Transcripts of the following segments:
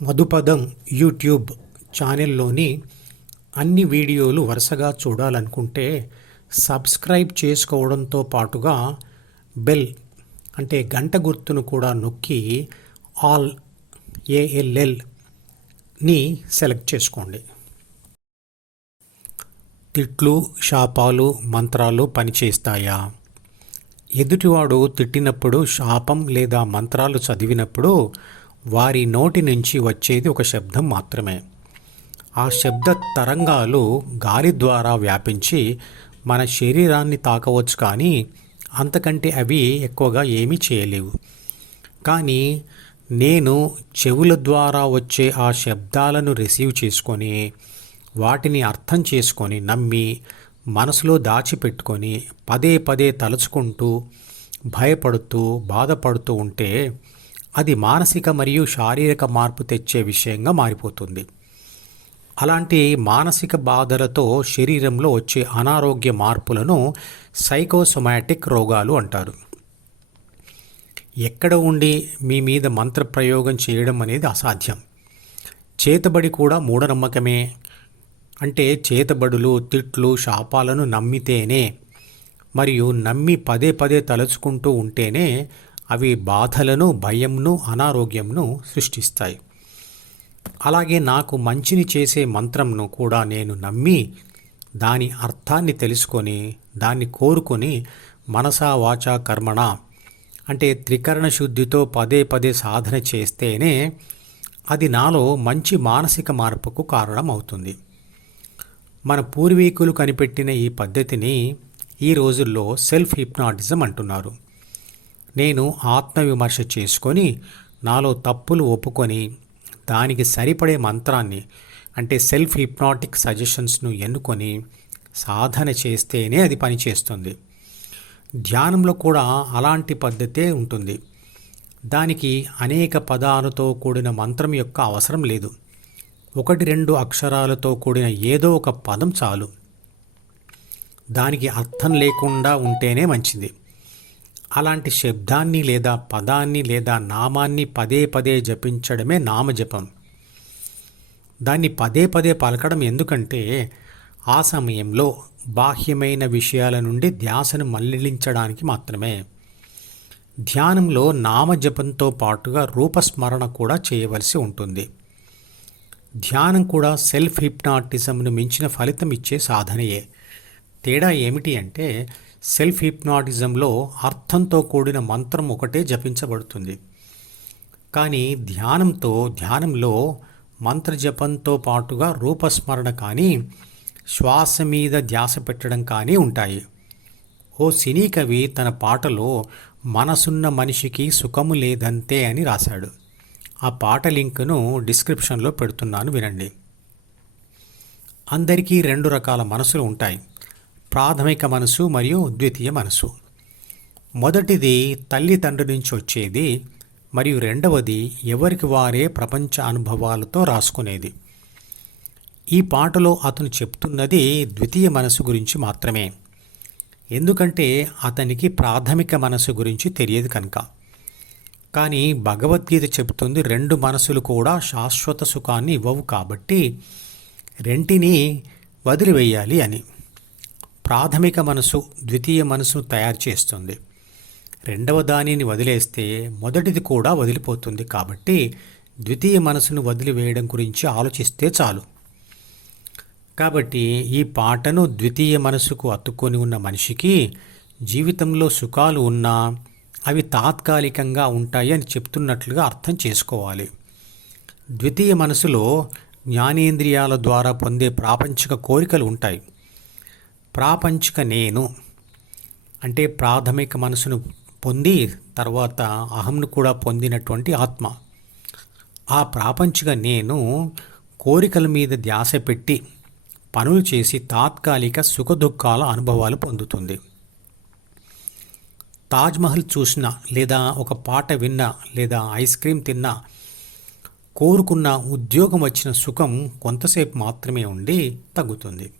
మధుపదం YouTube ఛానల్లోని అన్ని వీడియోలు వరుసగా చూడాలనుకుంటే సబ్స్క్రైబ్ చేసుకోవడంతో పాటుగా బెల్ అంటే గంట గుర్తును కూడా నొక్కి ఆల్ ఏఎల్ఎల్ని సెలెక్ట్ చేసుకోండి. తిట్లు శాపాలు మంత్రాలు పనిచేస్తాయా? ఎదుటివాడు తిట్టినప్పుడు శాపం లేదా మంత్రాలు చదివినప్పుడు వారి నోటి నుంచి వచ్చేది ఒక శబ్దం మాత్రమే. ఆ శబ్ద తరంగాలు గాలి ద్వారా వ్యాపించి మన శరీరాన్ని తాకవచ్చు కానీ అంతకంటే అవి ఎక్కువగా ఏమీ చేయలేవు. కానీ నేను చెవుల ద్వారా వచ్చే ఆ శబ్దాలను రిసీవ్ చేసుకొని వాటిని అర్థం చేసుకొని నమ్మి మనసులో దాచిపెట్టుకొని పదే పదే తలుచుకుంటూ భయపడుతూ బాధపడుతూ ఉంటే అది మానసిక మరియు శారీరక మార్పు తెచ్చే విషయంగా మారిపోతుంది. అలాంటి మానసిక బాధలతో శరీరంలో వచ్చే అనారోగ్య మార్పులను సైకోసొమాటిక్ రోగాలు అంటారు. ఎక్కడ ఉండి మీ మీద మంత్రప్రయోగం చేయడం అనేది అసాధ్యం. చేతబడి కూడా మూఢనమ్మకమే. అంటే చేతబడులు తిట్లు శాపాలను నమ్మితేనే మరియు నమ్మి పదే పదే తలుచుకుంటూ ఉంటేనే అవి బాధలను భయంను అనారోగ్యంను సృష్టిస్తాయి. అలాగే నాకు మంచిని చేసే మంత్రంను కూడా నేను నమ్మి దాని అర్థాన్ని తెలుసుకొని దాన్ని కోరుకొని మనసా వాచ కర్మణ అంటే త్రికరణ శుద్ధితో పదే పదే సాధన చేస్తేనే అది నాలో మంచి మానసిక మార్పుకు కారణం అవుతుంది మన పూర్వీకులు కనిపెట్టిన ఈ పద్ధతిని ఈ రోజుల్లో సెల్ఫ్ హిప్నాటిజం అంటున్నారు. నేను ఆత్మవిమర్శ చేసుకొని నాలో తప్పులు ఒప్పుకొని దానికి సరిపడే మంత్రాన్ని అంటే సెల్ఫ్ హిప్నాటిక్ సజెషన్స్ను ఎన్నుకొని సాధన చేస్తేనే అది పనిచేస్తుంది. ధ్యానంలో కూడా అలాంటి పద్ధతే ఉంటుంది. దానికి అనేక పదాలతో కూడిన మంత్రం యొక్క అవసరం లేదు. ఒకటి రెండు అక్షరాలతో కూడిన ఏదో ఒక పదం చాలు. దానికి అర్థం లేకుండా ఉంటేనే మంచిది. అలాంటి శబ్దాన్ని లేదా పదాన్ని లేదా నామాన్ని పదే పదే జపించడమే నామజపం. దాన్ని పదే పదే పలకడం ఎందుకంటే ఆ సమయంలో బాహ్యమైన విషయాల నుండి ధ్యాసను మళ్ళించడానికి మాత్రమే. ధ్యానంలో నామజపంతో పాటుగా రూపస్మరణ కూడా చేయవలసి ఉంటుంది. ధ్యానం కూడా సెల్ఫ్ హిప్నాటిజంను మించిన ఫలితం ఇచ్చే సాధనయే. తేడా ఏమిటి అంటే సెల్ఫ్ హిప్నాటిజంలో అర్థంతో కూడిన మంత్రం ఒకటే జపించబడుతుంది. కానీ ధ్యానంతో ధ్యానంలో మంత్రజపంతో పాటుగా రూపస్మరణ కానీ శ్వాస మీద ధ్యాస పెట్టడం కానీ ఉంటాయి. ఓ సినీ కవి తన పాటలో మనసున్న మనిషికి సుఖము లేదంతే అని రాశాడు. ఆ పాట లింక్ను డిస్క్రిప్షన్లో పెడుతున్నాను వినండి. అందరికీ రెండు రకాల మనసులు ఉంటాయి. ప్రాథమిక మనసు మరియు ద్వితీయ మనసు. మొదటిది తల్లిదండ్రి నుంచి వచ్చేది మరియు రెండవది ఎవరికి వారే ప్రపంచ అనుభవాలతో రాసుకునేది. ఈ పాటలో అతను చెప్తున్నది ద్వితీయ మనసు గురించి మాత్రమే. ఎందుకంటే అతనికి ప్రాథమిక మనసు గురించి తెలియదు కనుక. కానీ భగవద్గీత చెబుతుంది రెండు మనసులు కూడా శాశ్వత సుఖాన్ని ఇవ్వవు కాబట్టి రెంటిని వదిలివేయాలి అని. ప్రాథమిక మనసు ద్వితీయ మనసును తయారు చేస్తుంది. రెండవ దానిని వదిలేస్తే మొదటిది కూడా వదిలిపోతుంది కాబట్టి ద్వితీయ మనసును వదిలివేయడం గురించి ఆలోచిస్తే చాలు. కాబట్టి ఈ పాటను ద్వితీయ మనసుకు అత్తుకొని ఉన్న మనిషికి జీవితంలో సుఖాలు ఉన్నా అవి తాత్కాలికంగా ఉంటాయి అని చెప్తున్నట్లుగా అర్థం చేసుకోవాలి. ద్వితీయ మనసులో జ్ఞానేంద్రియాల ద్వారా పొందే ప్రాపంచిక కోరికలు ఉంటాయి. ప్రాపంచిక నేను అంటే ప్రాథమిక మనసును పొంది తర్వాత అహంను కూడా పొందినటువంటి ఆత్మ. ఆ ప్రాపంచిక నేను కోరికల మీద ధ్యాస పెట్టి పనులు చేసి తాత్కాలిక సుఖదుఖాల అనుభవాలు పొందుతుంది. తాజ్మహల్ చూసిన లేదా ఒక పాట విన్నా లేదా ఐస్ క్రీమ్ తిన్నా కోరుకున్న ఉద్యోగం వచ్చిన సుఖం కొంతసేపు మాత్రమే ఉండి తగ్గుతుంది.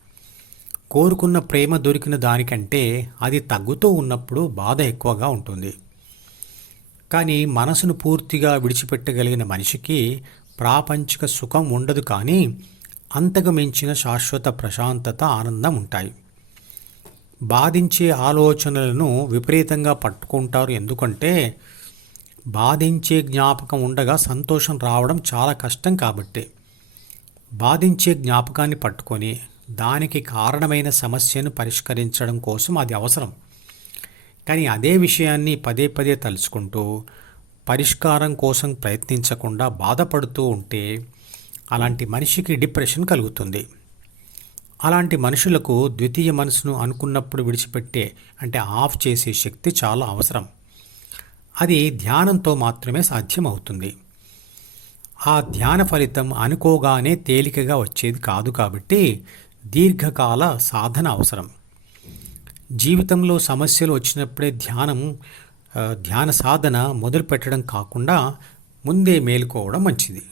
కోరుకున్న ప్రేమ దొరికిన దానికంటే అది తగ్గుతూ ఉన్నప్పుడు బాధ ఎక్కువగా ఉంటుంది. కానీ మనసును పూర్తిగా విడిచిపెట్టగలిగిన మనిషికి ప్రాపంచిక సుఖం ఉండదు కానీ అంతకు మించిన శాశ్వత ప్రశాంతత ఆనందం ఉంటాయి. బాధించే ఆలోచనలను విపరీతంగా పట్టుకుంటారు ఎందుకంటే బాధించే జ్ఞాపకం ఉండగా సంతోషం రావడం చాలా కష్టం కాబట్టి. బాధించే జ్ఞాపకాన్ని పట్టుకొని దానికి కారణమైన సమస్యను పరిష్కరించడం కోసం అది అవసరం. కానీ అదే విషయాన్ని పదే పదే తలుచుకుంటూ పరిష్కారం కోసం ప్రయత్నించకుండా బాధపడుతూ ఉంటే అలాంటి మనిషికి డిప్రెషన్ కలుగుతుంది. అలాంటి మనుషులకు ద్వితీయ మనసును అనుకున్నప్పుడు విడిచిపెట్టే అంటే ఆఫ్ చేసే శక్తి చాలా అవసరం. అది ధ్యానంతో మాత్రమే సాధ్యమవుతుంది. ఆ ధ్యాన ఫలితం అనుకోగానే తేలికగా వచ్చేది కాదు కాబట్టి దీర్ఘకాల సాధన అవసరం. జీవితంలో సమస్యలు వచ్చినప్పుడే ధ్యానం ధ్యాన సాధన మొదలు పెట్టడం కాకుండా ముందే మేలుకోవడం మంచిది.